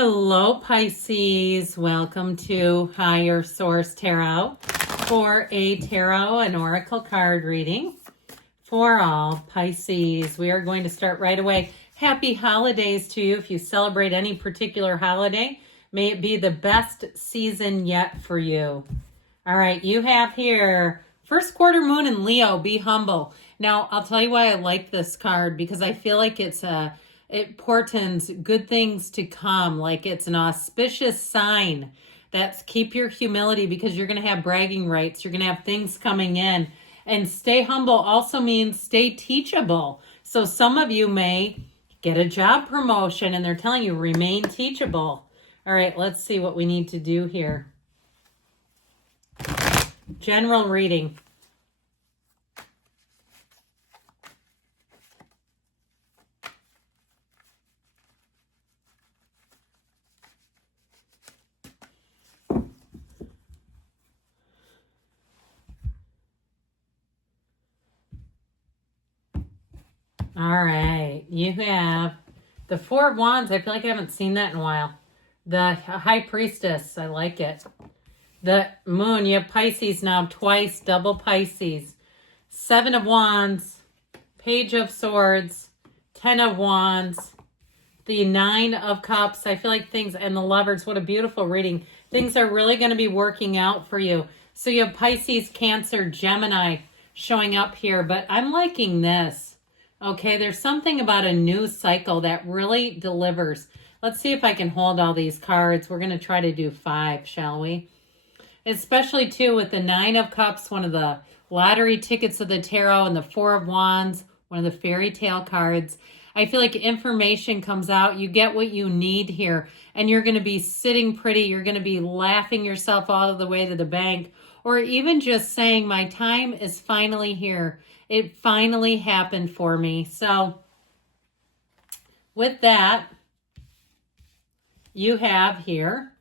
Hello, Pisces. Welcome to Higher Source Tarot for a tarot and oracle card reading for all Pisces. We are going to start right away. Happy holidays to you. If you celebrate any particular holiday, may it be the best season yet for you. All right, you have here first quarter moon in Leo. Be humble. Now, I'll tell you why I like this card, because I feel like it portends good things to come, like it's an auspicious sign. That's keep your humility, because you're going to have bragging rights. You're going to have things coming in. And stay humble also means stay teachable. So some of you may get a job promotion and they're telling you remain teachable. All right, let's see what we need to do here. General reading. All right, you have the Four of Wands. I feel like I haven't seen that in a while. The High Priestess, I like it. The Moon, you have Pisces now twice, double Pisces. Seven of Wands, Page of Swords, 10 of Wands, the Nine of Cups. I feel like things, and the Lovers, what a beautiful reading. Things are really going to be working out for you. So you have Pisces, Cancer, Gemini showing up here, but I'm liking this. Okay, there's something about a new cycle that really delivers. Let's see if I can hold all these cards. We're going to try to do 5, shall we? Especially, too, with the Nine of Cups, one of the lottery tickets of the tarot, and the Four of Wands, one of the fairy tale cards. I feel like information comes out. You get what you need here, and you're going to be sitting pretty. You're going to be laughing yourself all the way to the bank, or even just saying, my time is finally here. It finally happened for me. So with that, you have here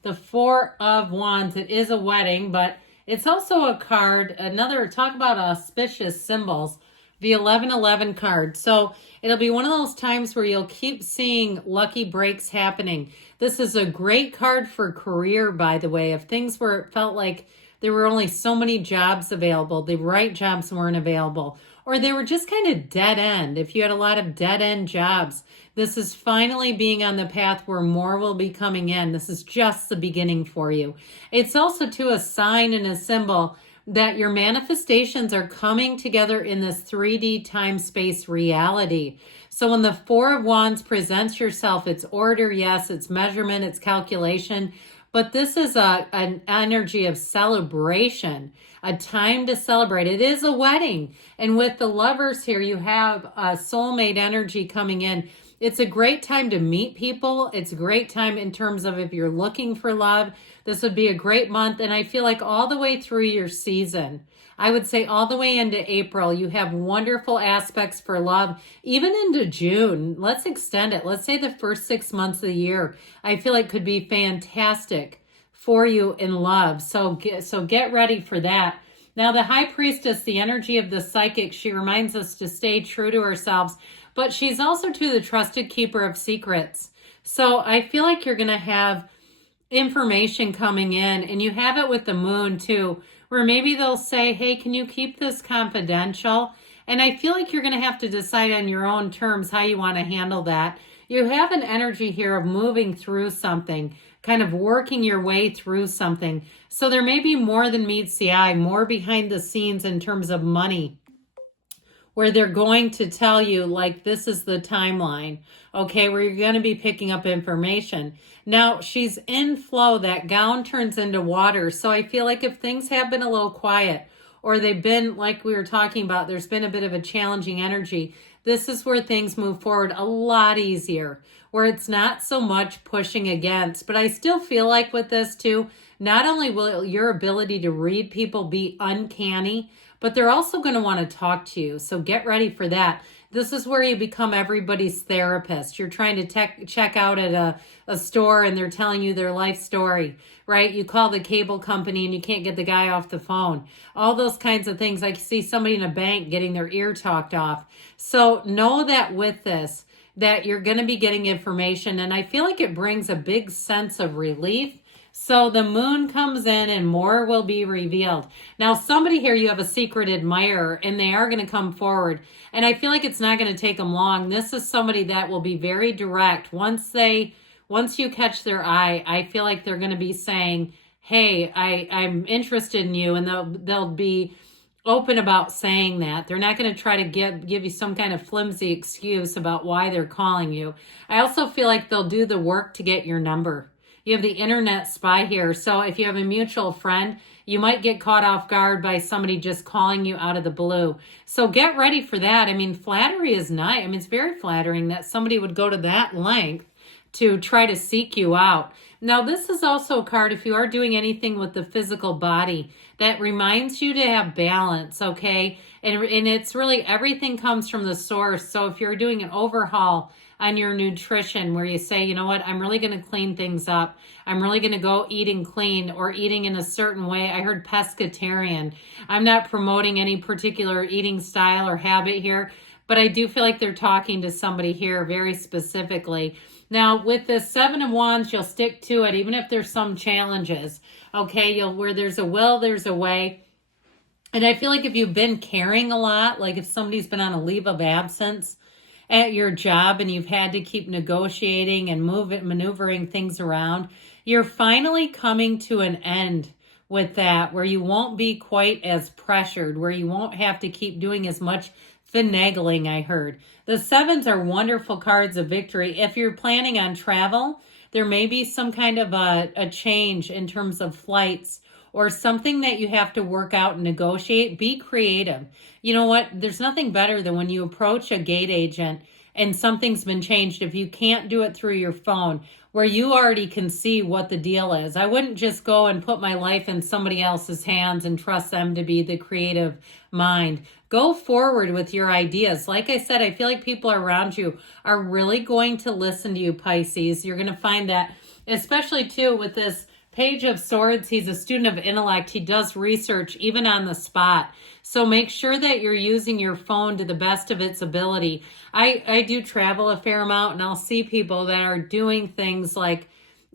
the Four of Wands. It is a wedding, but it's also a card. Another, talk about auspicious symbols, the 1111 card. So it'll be one of those times where you'll keep seeing lucky breaks happening. This is a great card for career, by the way. If things were, it felt like there were only so many jobs available, the right jobs weren't available, or they were just kind of dead end. If you had a lot of dead end jobs, this is finally being on the path where more will be coming in. This is just the beginning for you. It's also, too, a sign and a symbol that your manifestations are coming together in this 3D time-space reality. So when the Four of Wands presents yourself, it's order, yes, it's measurement, it's calculation, but this is an energy of celebration, a time to celebrate. It is a wedding. And with the Lovers here, you have a soulmate energy coming in. It's a great time to meet people. It's a great time in terms of if you're looking for love. This would be a great month. And I feel like all the way through your season, I would say all the way into April, you have wonderful aspects for love, even into June. Let's extend it. Let's say the first 6 months of the year, I feel like could be fantastic for you in love. So get ready for that. Now, the High Priestess, the energy of the psychic, she reminds us to stay true to ourselves, but she's also, too, the trusted keeper of secrets. So I feel like you're going to have information coming in, and you have it with the Moon, too, where maybe they'll say, hey, can you keep this confidential? And I feel like you're going to have to decide on your own terms how you want to handle that. You have an energy here of moving through something, kind of working your way through something. So there may be more than meets the eye, more behind the scenes in terms of money, where they're going to tell you, like, this is the timeline, okay, where you're going to be picking up information. Now, she's in flow. That gown turns into water. So I feel like if things have been a little quiet, or they've been, like we were talking about, there's been a bit of a challenging energy, this is where things move forward a lot easier, where it's not so much pushing against. But I still feel like with this, too, not only will your ability to read people be uncanny, but they're also going to want to talk to you. So get ready for that. This is where you become everybody's therapist. You're trying to check out at a store and they're telling you their life story, right? You call the cable company and you can't get the guy off the phone. All those kinds of things. I see somebody in a bank getting their ear talked off. So know that with this, that you're going to be getting information. And I feel like it brings a big sense of relief. So the moon comes in and more will be revealed. Now, somebody here, you have a secret admirer, and they are going to come forward. And I feel like it's not going to take them long. This is somebody that will be very direct. Once you catch their eye, I feel like they're going to be saying, hey, I'm interested in you. And they'll be open about saying that. They're not going to try to give you some kind of flimsy excuse about why they're calling you. I also feel like they'll do the work to get your number. You have the internet spy here. So if you have a mutual friend, you might get caught off guard by somebody just calling you out of the blue. So get ready for that. I mean, flattery is nice. I mean, it's very flattering that somebody would go to that length to try to seek you out. Now, this is also a card, if you are doing anything with the physical body, that reminds you to have balance, okay? And it's really, everything comes from the source. So if you're doing an overhaul on your nutrition where you say, you know what, I'm really going to clean things up. I'm really going to go eating clean or eating in a certain way. I heard pescatarian. I'm not promoting any particular eating style or habit here, but I do feel like they're talking to somebody here very specifically. Now, with the Seven of Wands, you'll stick to it, even if there's some challenges. Okay, where there's a will, there's a way. And I feel like if you've been carrying a lot, like if somebody's been on a leave of absence at your job and you've had to keep negotiating and maneuvering things around, you're finally coming to an end with that, where you won't be quite as pressured, where you won't have to keep doing as much finagling, I heard. The sevens are wonderful cards of victory. If you're planning on travel, there may be some kind of a change in terms of flights or something that you have to work out and negotiate. Be creative. You know what? There's nothing better than when you approach a gate agent and something's been changed. If you can't do it through your phone, where you already can see what the deal is. I wouldn't just go and put my life in somebody else's hands and trust them to be the creative mind. Go forward with your ideas. Like I said, I feel like people around you are really going to listen to you, Pisces. You're going to find that, especially too with this Page of Swords, he's a student of intellect. He does research even on the spot. So make sure that you're using your phone to the best of its ability. I do travel a fair amount, and I'll see people that are doing things like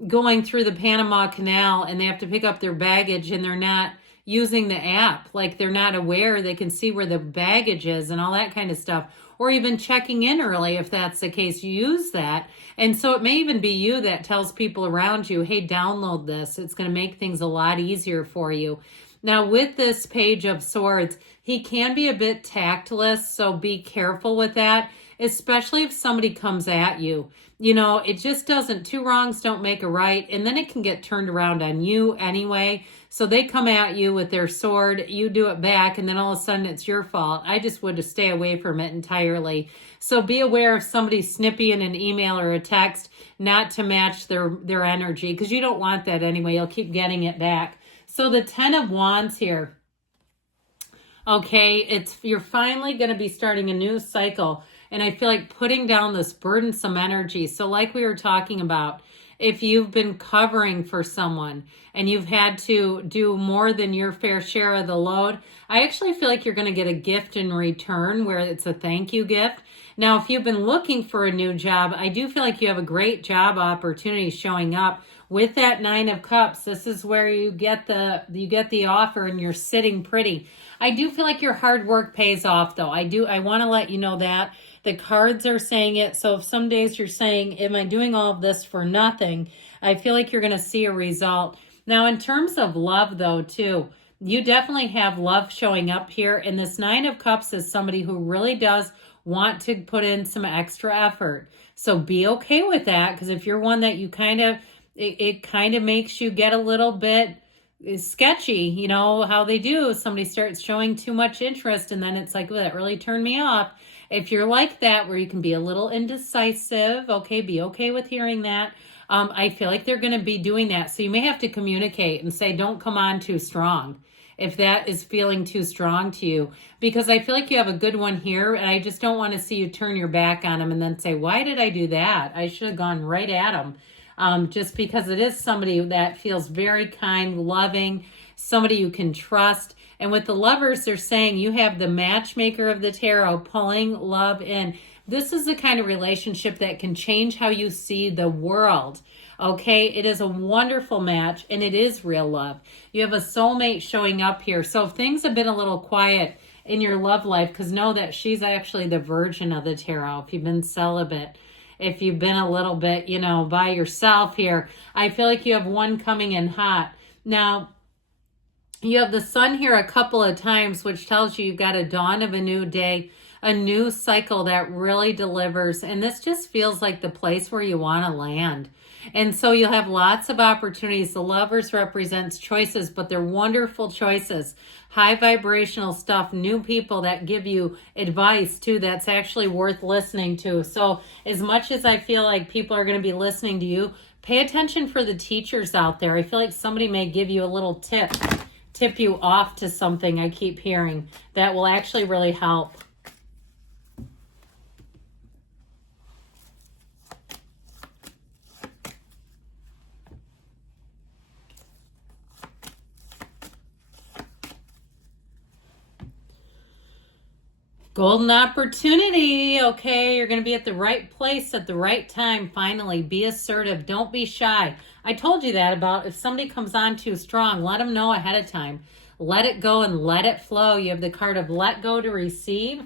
going through the Panama Canal and they have to pick up their baggage and they're not using the app. Like they're not aware. They can see where the baggage is and all that kind of stuff. Or even checking in early if that's the case. You use that. And so it may even be you that tells people around you, hey, download this. It's going to make things a lot easier for you. Now, with this Page of Swords, he can be a bit tactless, so be careful with that, especially if somebody comes at you. You know, it just doesn't, two wrongs don't make a right, and then it can get turned around on you anyway. So they come at you with their sword, you do it back, and then all of a sudden it's your fault. I just would stay away from it entirely. So be aware of somebody snippy in an email or a text, not to match their energy, because you don't want that anyway. You'll keep getting it back. So the 10 of Wands here, okay, you're finally going to be starting a new cycle. And I feel like putting down this burdensome energy. So like we were talking about, if you've been covering for someone and you've had to do more than your fair share of the load, I actually feel like you're going to get a gift in return where it's a thank you gift. Now, if you've been looking for a new job, I do feel like you have a great job opportunity showing up. With that 9 of Cups, this is where you get the offer and you're sitting pretty. I do feel like your hard work pays off, though. I want to let you know that. The cards are saying it. So if some days you're saying, am I doing all of this for nothing? I feel like you're going to see a result. Now, in terms of love, though, too, you definitely have love showing up here. And this 9 of Cups is somebody who really does want to put in some extra effort. So be okay with that, because if you're one that you it kind of makes you get a little bit sketchy, you know, how they do. Somebody starts showing too much interest and then it's like, well, that really turned me off. If you're like that, where you can be a little indecisive, okay, be okay with hearing that. I feel like they're going to be doing that. So you may have to communicate and say, don't come on too strong if that is feeling too strong to you, because I feel like you have a good one here, and I just don't want to see you turn your back on them and then say, why did I do that? I should have gone right at them. Just because it is somebody that feels very kind, loving, somebody you can trust. And with the Lovers, they're saying you have the matchmaker of the tarot pulling love in. This is the kind of relationship that can change how you see the world. Okay, it is a wonderful match, and it is real love. You have a soulmate showing up here. So if things have been a little quiet in your love life, because know that she's actually the virgin of the tarot. If you've been celibate, if you've been a little bit, by yourself here, I feel like you have one coming in hot. Now, you have the sun here a couple of times, which tells you you've got a dawn of a new day, a new cycle that really delivers. And this just feels like the place where you want to land. And so you'll have lots of opportunities. The Lovers represents choices, but they're wonderful choices. High vibrational stuff, new people that give you advice too that's actually worth listening to. So as much as I feel like people are going to be listening to you, pay attention for the teachers out there. I feel like somebody may give you a little tip you off to something I keep hearing that will actually really help. Golden opportunity. Okay, you're going to be at the right place at the right time. Finally, be assertive. Don't be shy. I told you that about if somebody comes on too strong, let them know ahead of time. Let it go and let it flow. You have the card of let go to receive.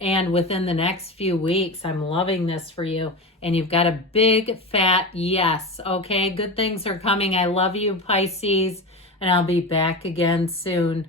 And within the next few weeks, I'm loving this for you. And you've got a big fat yes. Okay, good things are coming. I love you, Pisces. And I'll be back again soon.